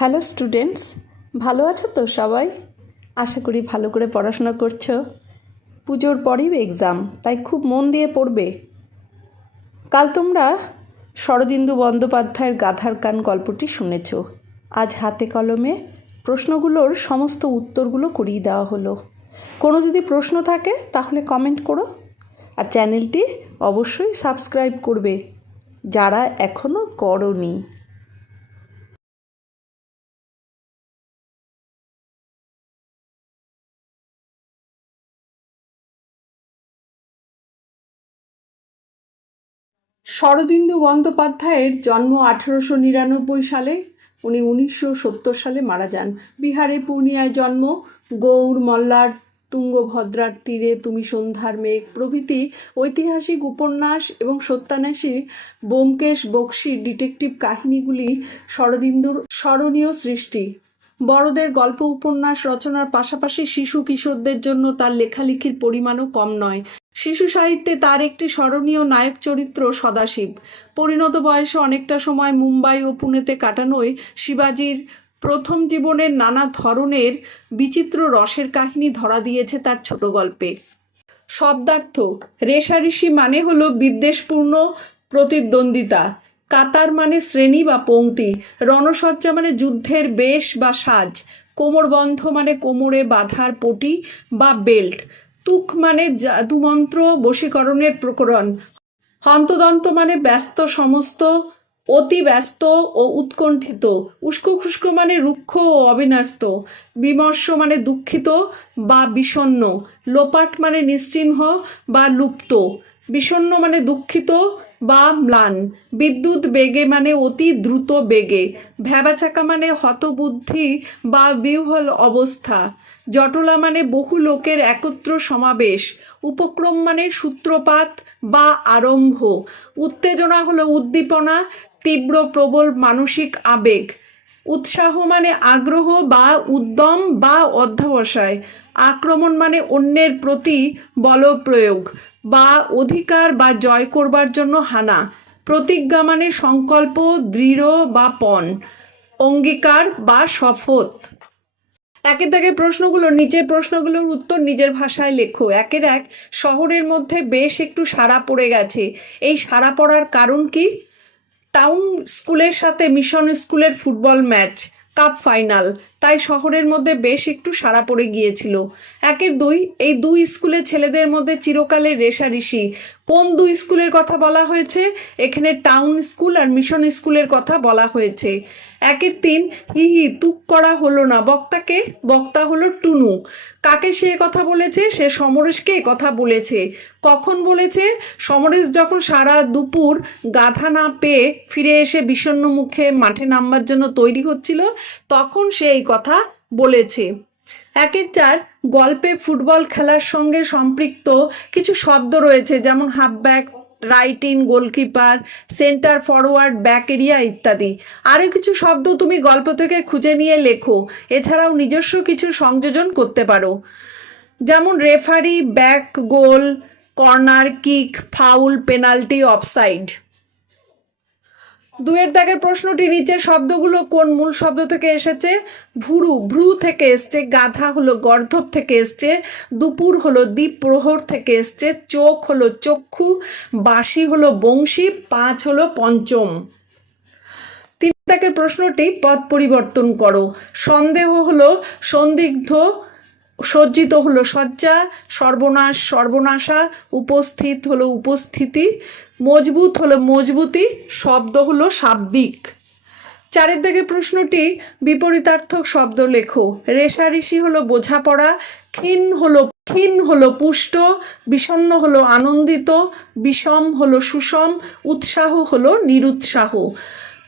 Hello students, ভালো আছো তো সবাই? আশা করি ভালো করে পড়াশোনা করছ। পুজোর পরেই এক্সাম তাই খুব মন দিয়ে পড়বে। কাল তোমরা শরদিন্দু বন্দ্যোপাধ্যায়ের গাধার কান গল্পটি শুনেছ। আজ হাতে কলমে প্রশ্নগুলোর সমস্ত উত্তরগুলো করিয়ে দেওয়া হলো। কোনো যদি প্রশ্ন থাকে, তাহলে কমেন্ট করো। আর চ্যানেলটি অবশ্যই সাবস্ক্রাইব করবে, যারা এখনও করনি। শরদিন্দু বন্দ্যোপাধ্যায়ের জন্ম আঠেরোশো নিরানব্বই সালে। উনি উনিশশো সত্তর সালে মারা যান। বিহারে পূর্ণিয়ায় জন্ম। গৌর মল্লার তুঙ্গভদ্রার তীরে তুমি সন্ধ্যার মেঘ। প্রভৃতি ঐতিহাসিক উপন্যাস এবং সত্যান্বেষী ব্যোমকেশ বক্সির ডিটেকটিভ কাহিনীগুলি শরদিন্দুর স্মরণীয় সৃষ্টি। বড়দের গল্প উপন্যাস রচনার পাশাপাশি শিশু কিশোরদের জন্য তার লেখালেখির পরিমাণও কম নয়। শিশু সাহিত্যে তার একটি স্মরণীয় নায়ক চরিত্র সদাশিব। পরিণত বয়সে অনেকটা সময় মুম্বাই ও পুনেতে কাটানোয় শিবাজির প্রথম জীবনের নানা ধরনের বিচিত্র রসের কাহিনী ধরা দিয়েছে তার ছোট গল্পে। শব্দার্থ রেশাঋষি মানে হলো বিদ্বেষপূর্ণ প্রতিদ্বন্দ্বিতা। কাতার মানে শ্রেণি বা পংক্তি রণসজ্জা মানে যুদ্ধের বেশ বা সাজ। কোমরবন্ধ মানে কোমরে বাঁধার পটি বা বেল্ট। তুক মানে জাদুমন্ত্র বশীকরণের প্রকরণ। হন্তদন্ত মানে ব্যস্ত সমস্ত, অতি ব্যস্ত ও উৎকণ্ঠিত। উস্কো খুস্কো মানে রুক্ষ ও অবিন্যস্ত। বিমর্ষ মানে দুঃখিত বা বিষণ্ণ লোপাট মানে নিশ্চিহ্ন বা লুপ্ত। বিষণ্ণ মানে দুঃখিত বা ম্লান। বিদ্যুৎ বেগে মানে অতি দ্রুত বেগে। ভ্যাবাচাকা মানে হতবুদ্ধি বা বিহ্বল অবস্থা। জটলা মানে বহু লোকের একত্র সমাবেশ, উপক্রম মানে সূত্রপাত বা আরম্ভ। উত্তেজনা হলো উদ্দীপনা, তীব্র প্রবল মানসিক আবেগ। উৎসাহ মানে আগ্রহ বা উদ্যম বা অধ্যবসায়। আক্রমণ মানে অন্যের প্রতি বলপ্রয়োগ বা অধিকার বা জয় করবার জন্য হানা। প্রতিজ্ঞা মানে সংকল্প, দৃঢ় বা পণ, অঙ্গীকার বা শপথ। একের দাগে প্রশ্নগুলো নিচের প্রশ্নগুলোর উত্তর নিজের ভাষায় লেখো। একের এক শহরের মধ্যে বেশ একটু সারা পড়ে গেছে। এই সারা পড়ার কারণ কি? টাউন স্কুলের সাথে মিশন স্কুলের ফুটবল ম্যাচ, কাপ ফাইনাল। তাই শহরের মধ্যে বেশ একটু সাড়া পড়ে গিয়েছিল। একের দুই, এই দুই স্কুলের ছেলেদের মধ্যে চিরকালের রেশারেশি কোন দুই স্কুলের কথা বলা হয়েছে? এখানে টাউন স্কুল আর মিশন স্কুলের কথা বলা হয়েছে। একের তিন, হি হি, তুক করা হলো না, বক্তাকে? বক্তা হলো টুনু। কাকে সে কথা বলেছে? সে সমরেশকে কথা বলেছে। কখন বলেছে? সমরেশ যখন সারা দুপুর গাধা না পেয়ে ফিরে এসে বিষণ্ণ মুখে মাঠে নামবার জন্য তৈরি হচ্ছিল, তখন সে এই কথা বলেছে। একের চার গল্পে ফুটবল খেলার সঙ্গে সম্পৃক্ত কিছু শব্দ রয়েছে, যেমন halfback right in goalkeeper centre forward back area ইত্যাদি। আরও কিছু শব্দ তুমি গল্প থেকে খুঁজে নিয়ে লেখো, এছাড়াও নিজস্ব কিছু সংযোজন করতে পারো। যেমন referee back goal corner kick foul penalty offside দুয়ের দাগের প্রশ্নটি নিচে শব্দগুলো কোন মূল শব্দ থেকে এসেছে? ভুরু, ভ্রু থেকে এসছে, গাধা হলো গর্ধব থেকে এসছে, দুপুর হলো দ্বীপ প্রহর থেকে এসছে, চোখ হলো চক্ষু বাসি হলো বংশী, পাঁচ হলো পঞ্চম। তিন দাগের প্রশ্নটি পদ পরিবর্তন করো। সন্দেহ হলো সন্দিগ্ধ সজ্জিত হলো সজ্জা সর্বনাশ, সর্বনাশা, উপস্থিত হলো উপস্থিতি, মজবুত হলো মজবুতি, শব্দ হলো শাব্দিক। চারের প্রশ্নটি বিপরীতার্থক শব্দ লেখো। রেশারেশি হলো বোঝাপড়া, ক্ষীণ হলো ক্ষীণ হলো পুষ্ট, বিষণ্ণ হলো আনন্দিত, বিষম হলো সুষম, উৎসাহ হলো নিরুৎসাহ।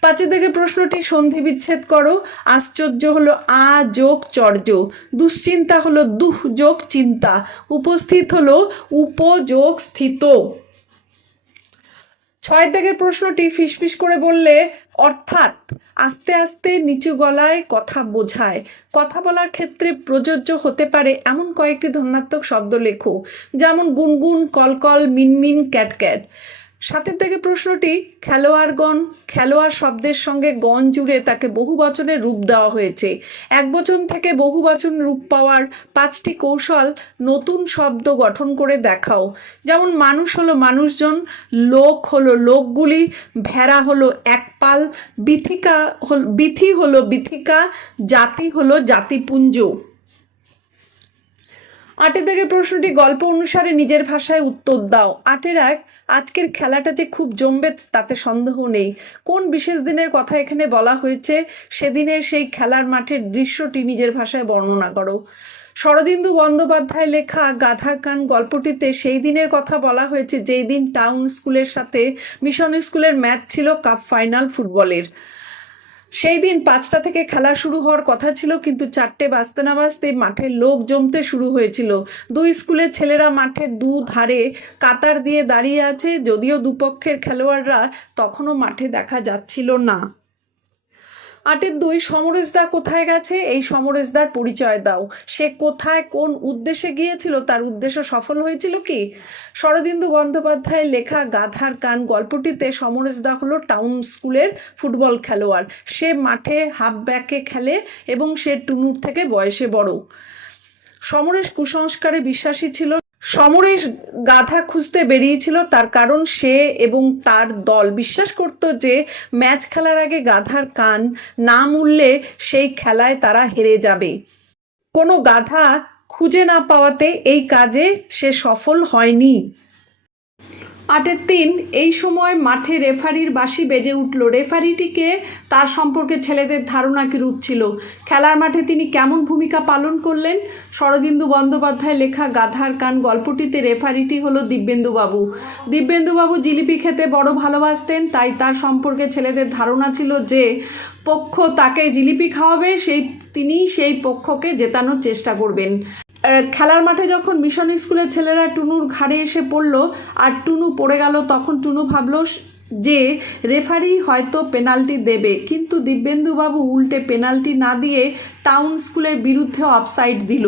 পাঁচের দিকে প্রশ্নটি সন্ধি বিচ্ছেদ করো। আশ্চর্য হলো আ যোগ চর্য, দুশ্চিন্তা হলো দুহ যোগ চিন্তা, উপস্থিত হলো উপযোগ স্থিত। ছয় দিকের প্রশ্নটি ফিসফিস করে বললে, অর্থাৎ আস্তে আস্তে নিচু গলায় কথা বোঝায়। কথা বলার ক্ষেত্রে প্রযোজ্য হতে পারে এমন কয়েকটি ধনাত্মক শব্দ লেখো, যেমন গুনগুন, কলকল, মিনমিন, ক্যাটক্যাট। সাতের থেকে প্রশ্নটি, খেলোয়াড়গণ, খেলোয়াড় শব্দের সঙ্গে গণ জুড়ে তাকে বহু বচনের রূপ দেওয়া হয়েছে। এক বচন থেকে বহু বচন রূপ পাওয়ার পাঁচটি কৌশল নতুন শব্দ গঠন করে দেখাও। যেমন, মানুষ হলো মানুষজন, লোক হলো লোকগুলি, ভেড়া হলো একপাল বিথিকা হল বিথি হলো বিথিকা, জাতি হলো জাতিপুঞ্জ। আটের থেকে প্রশ্নটি, গল্প অনুসারে নিজের ভাষায় উত্তর দাও। আটের এক, আজকের খেলাটা যে খুব জমবে তাতে সন্দেহ নেই। কোন বিশেষ দিনের কথা এখানে বলা হয়েছে, সেদিনের সেই খেলার মাঠের দৃশ্যটি নিজের ভাষায় বর্ণনা করো। শরদিন্দু বন্দ্যোপাধ্যায় লেখা গাধার কান গল্পটিতে সেই দিনের কথা বলা হয়েছে যেই দিন টাউন স্কুলের সাথে মিশন স্কুলের ম্যাচ ছিল কাপ ফাইনাল ফুটবলের। সেই দিন পাঁচটা থেকে খেলা শুরু হওয়ার কথা ছিল, কিন্তু চারটে বাজতে না বাজতে মাঠের লোক জমতে শুরু হয়েছিল। দুই স্কুলের ছেলেরা মাঠের দু ধারে কাতার দিয়ে দাঁড়িয়ে আছে, যদিও দুপক্ষের খেলোয়াড়রা তখনও মাঠে দেখা যাচ্ছিল না। আটের দুই সমরেশদা কোথায় গেছে? এই সমরেশদার পরিচয় দাও। সে কোথায়, কোন উদ্দেশ্যে গিয়েছিল, তার উদ্দেশ্য সফল হয়েছিল কি? শরদিন্দু বন্দ্যোপাধ্যায়ের লেখা গাধার কান গল্পটিতে সমরেশদা হলো টাউন স্কুলের ফুটবল খেলোয়াড়। সে মাঠে হাফ ব্যাকে খেলে এবং সে টুনুর থেকে বয়সে বড়। সমরেশ কুসংস্কারে বিশ্বাসী ছিল সমরেশ গাধা খুঁজতে বেরিয়েছিল, তার কারণ সে এবং তার দল। বিশ্বাস করত যে ম্যাচ খেলার আগে গাধার কান না মূললে সেই খেলায় তারা হেরে যাবে। কোনো গাধা খুঁজে না পাওয়াতে এই কাজে সে সফল হয়নি। আটের তিন, এই সময় মাঠে রেফারির বাসি বেজে উঠল। রেফারিটিকে তার সম্পর্কে ছেলেদের ধারণা কিরূপ ছিল? খেলার মাঠে তিনি কেমন ভূমিকা পালন করলেন? শরদিন্দু বন্দ্যোপাধ্যায় লেখা গাধার কান গল্পটিতে রেফারিটি হলো দিব্যেন্দুবাবু। দিব্যেন্দুবাবু জিলিপি খেতে বড় ভালোবাসতেন, তাই তার সম্পর্কে ছেলেদের ধারণা ছিল যে, পক্ষ তাকে জিলিপি খাওয়াবে, সেই তিনি সেই পক্ষকে জেতানোর চেষ্টা করবেন। খেলার মাঠে যখন মিশন স্কুলের ছেলেরা টুনুর ঘাড়ে এসে পড়ল আর টুনু পড়ে গেল, তখন টুনু ভাবলো যে রেফারি হয়তো পেনাল্টি দেবে। কিন্তু দিব্যেন্দুবাবু উল্টে পেনাল্টি না দিয়ে টাউন স্কুলের বিরুদ্ধে অফসাইড দিল।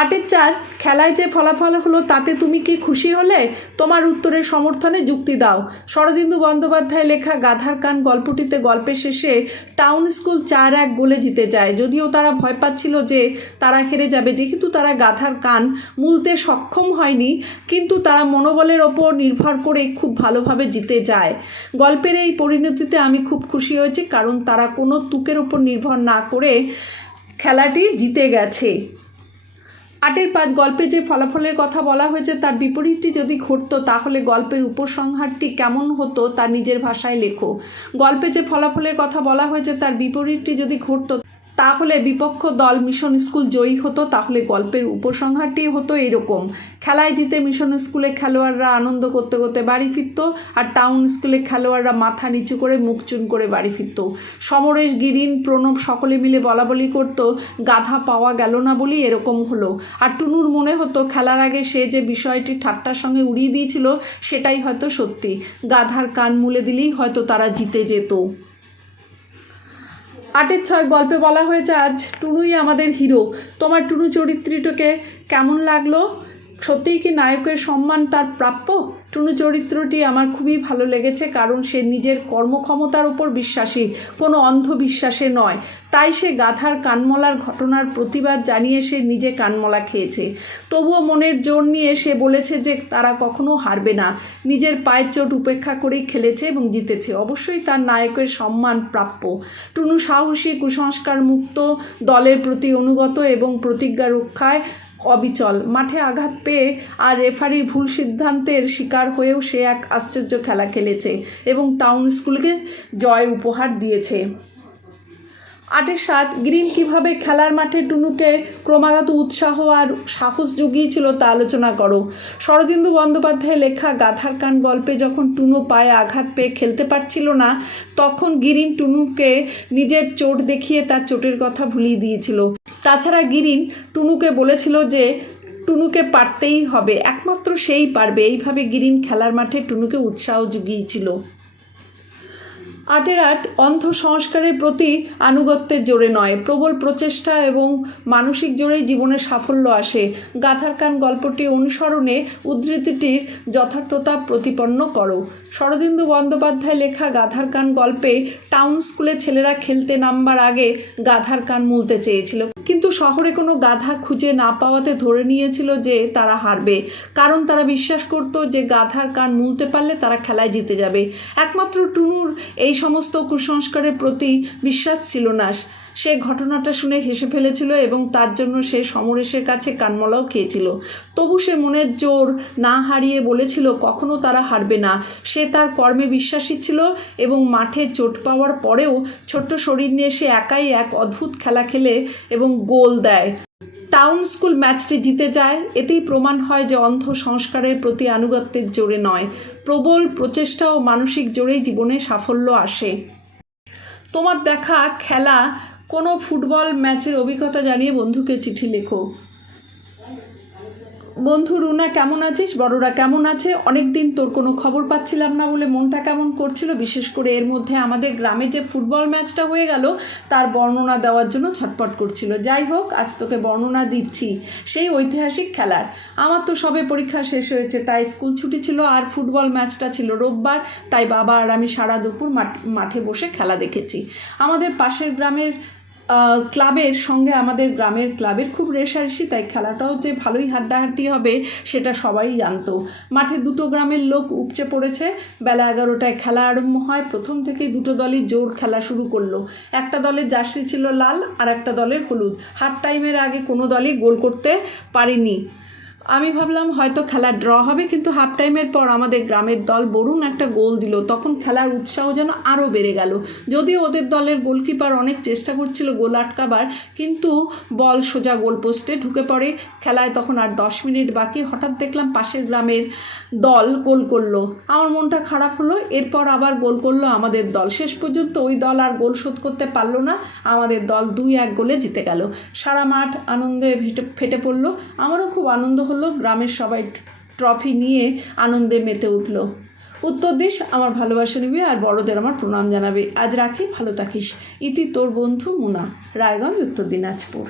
আটের চার, খেলায় যে ফলাফল হলো তাতে তুমি কি খুশি হলে? তোমার উত্তরের সমর্থনে যুক্তি দাও। শরদিন্দু বন্দ্যোপাধ্যায় লেখা গাধার কান গল্পটিতে গল্পের শেষে টাউন স্কুল চার এক গোলে জিতে যায়। যদিও তারা ভয় পাচ্ছিল যে তারা হেরে যাবে, যেহেতু তারা গাধার কান মূলতে সক্ষম হয়নি, কিন্তু তারা মনোবলের ওপর নির্ভর করে খুব ভালোভাবে জিতে যায়। গল্পের এই পরিণতিতে আমি খুব খুশি হয়েছি, কারণ তারা কোনো তুকের ওপর নির্ভর না করে খেলাটি জিতে গেছে। আটের পাঁচ গল্পে যে ফলাফলের কথা বলা হয়েছে, তার বিপরীতটি যদি ঘটতো, তাহলে গল্পের উপসংহারটি কেমন হতো তার নিজের ভাষায় লেখো। গল্পে যে ফলাফলের কথা বলা হয়েছে, তার বিপরীতটি যদি ঘটতো তাহলে বিপক্ষ দল মিশন স্কুল জয়ী হতো, তাহলে গল্পের উপসংহারটি হতো এরকম। খেলায় জিতে মিশন স্কুলে খেলোয়াড়রা আনন্দ করতে করতে বাড়ি ফিরত আর টাউন স্কুলে খেলোয়াড়রা মাথা নিচু করে মুখ চুন করে বাড়ি ফিরত। সমরেশ, গিরিন, প্রণব সকলে মিলে বলা বলি করত, গাধা পাওয়া গেল না বলি এরকম হলো। আর টুনুর মনে হতো খেলার আগে সে যে বিষয়টি ঠাট্টার সঙ্গে উড়িয়ে দিয়েছিল, সেটাই হয়তো সত্যি। গাধার কান মুলে দিলেই হয়তো তারা জিতে যেত। আটের ছয় গল্পে বলা হয়েছে আজ টুনুই আমাদের হিরো। তোমার টুনু চরিত্রটিকে কেমন লাগল? সত্যিই কি নায়কের সম্মান তার প্রাপ্য? টুনু চরিত্রটি আমার খুবই ভালো লেগেছে, কারণ সে নিজের কর্মক্ষমতার ওপর বিশ্বাসী, কোনো অন্ধবিশ্বাসে নয়। তাই সে গাধার কানমলার ঘটনার প্রতিবাদ জানিয়ে সে নিজে কানমলা খেয়েছে। তবুও মনের জোর নিয়ে সে বলেছে যে তারা কখনো হারবে না। নিজের পায়ের চোট উপেক্ষা করেই খেলেছে এবং জিতেছে। অবশ্যই তার নায়কের সম্মান প্রাপ্য। টুনু সাহসী কুসংস্কার মুক্ত দলের প্রতি অনুগত এবং প্রতিজ্ঞা রক্ষায় অবিচল। মাঠে আঘাত পেয়ে আর রেফারির ভুল সিদ্ধান্তের শিকার হয়েও সে এক আশ্চর্য খেলা খেলেছে এবং টাউন স্কুলকে জয় উপহার দিয়েছে। আটের সাত, গ্রিন কীভাবে খেলার মাঠে টুনুকে ক্রমাগত উৎসাহ আর সাহস জুগিয়েছিল তা আলোচনা করো। শরদিন্দু বন্দ্যোপাধ্যায় লেখা গাধার কান গল্পে যখন টুনু পায়ে আঘাত পেয়ে খেলতে পারছিল না, তখন গিরিন টুনুকে নিজের চোট দেখিয়ে তার চোটের কথা ভুলিয়ে দিয়েছিল। তাছাড়া গিরিন টুনুকে বলেছিল যে টুনুকে পারতেই হবে, একমাত্র সেই পারবে। এইভাবে গিরিন খেলার মাঠে টুনুকে উৎসাহ জুগিয়েছিল আটের আট অন্ধ সংস্কারের প্রতি আনুগত্যের জোরে নয়, প্রবল প্রচেষ্টা এবং মানসিক জোরেই জীবনে সাফল্য আসে। গাথার কান গল্পটি অনুসরণে উদ্ধৃতিটির যথার্থতা প্রতিপন্ন করো। শরদিন্দু বন্দ্যোপাধ্যায় লেখা গাধার কান গল্পে টাউন স্কুলে ছেলেরা খেলতে নামবার আগে গাধার কান মুলতে চেয়েছিল। কিন্তু শহরে কোনো গাধা খুঁজে না পাওয়াতে ধরে নিয়েছিল যে তারা হারবে। কারণ তারা বিশ্বাস করত যে গাধার কান মুলতে পারলে তারা খেলায় জিতে যাবে। একমাত্র টুনুর এই সমস্ত কুসংস্কারের প্রতি বিশ্বাস ছিল না। সে ঘটনাটা শুনে হেসে ফেলেছিল এবং তার জন্য সে সমরেশের কাছে কানমলাও খেয়েছিল। তবু সে মনের জোর না হারিয়ে বলেছিল, কখনো তারা হারবে না। সে তার কর্মে বিশ্বাসী ছিল এবং মাঠে চোট পাওয়ার পরেও ছোট্ট শরীর নিয়ে সে একাই এক অদ্ভুত খেলা খেলে এবং গোল দেয়। টাউন স্কুল ম্যাচটি জিতে যায়। এতেই প্রমাণ হয় যে অন্ধ সংস্কারের প্রতি আনুগত্যের জোরে নয়। প্রবল প্রচেষ্টা ও মানসিক জোরেই জীবনে সাফল্য আসে। তোমার দেখা, খেলা, কোনো ফুটবল ম্যাচের অভিজ্ঞতা জানিয়ে বন্ধুকে চিঠি লেখো। বন্ধু রুনা, কেমন আছিস? বড়রা কেমন আছে? অনেক দিন তোর কোনো খবর পাচ্ছিলাম না বলে মনটা কেমন করছিল? বিশেষ করে এর মধ্যে আমাদের গ্রামে যে ফুটবল ম্যাচটা হয়ে গেল, তার বর্ণনা দেওয়ার জন্য ছটপট করছিল। যাই হোক, আজ তোকে বর্ণনা দিচ্ছি। সেই ঐতিহাসিক খেলার। আমার তো সবে পরীক্ষা শেষ হয়েছে, তাই স্কুল ছুটি ছিল আর ফুটবল ম্যাচটা ছিল রোববার, তাই বাবা আর আমি সারা দুপুর মাঠ- বসে খেলা দেখেছি। আমাদের পাশের গ্রামের ক্লাবের সঙ্গে আমাদের গ্রামের ক্লাবের খুব রেশারেশি, তাই খেলাটাও যে ভালোই হাড্ডাহাড্ডি হবে সেটা সবাই জানতো। মাঠে দুটো গ্রামের লোক উপচে পড়েছে। বেলা এগারোটায় খেলা আরম্ভ হয়। প্রথম থেকেই দুটো দলই জোর খেলা শুরু করল। একটা দলের জার্সি ছিল লাল আর একটা দলের হলুদ। হাফ টাইমের আগে কোনো দলই গোল করতে পারেনি। আমি ভাবলাম হয়তো খেলা ড্র হবে, কিন্তু হাফ টাইমের পর আমাদের গ্রামের দল বরুণ একটা গোল দিল। তখন খেলার উৎসাহ যেন আরও বেড়ে গেল। যদিও ওদের দলের গোলকিপার অনেক চেষ্টা করছিল গোল আটকাবার, কিন্তু বল সোজা গোল পোস্টে ঢুকে পড়ে। খেলায় তখন আর দশ মিনিট বাকি। হঠাৎ দেখলাম পাশের গ্রামের দল গোল করল। আমার মনটা খারাপ হলো। এরপর আবার গোল করল আমাদের দল। শেষ পর্যন্ত ওই দল আর গোল শোধ করতে পারল না। আমাদের দল দুই এক গোলে জিতে গেল। সারা মাঠ আনন্দে ফেটে পড়ল। আমারও খুব আনন্দ হলো গ্রামের সবাই ট্রফি নিয়ে আনন্দে মেতে উঠল। উত্তর দিস, আমার ভালোবাসা নিবি আর বড়দের আমার প্রণাম জানাবে। আজ রাখি, ভালো থাকিস। ইতি তোর বন্ধু মুনা। রায়গঞ্জ, উত্তর দিনাজপুর।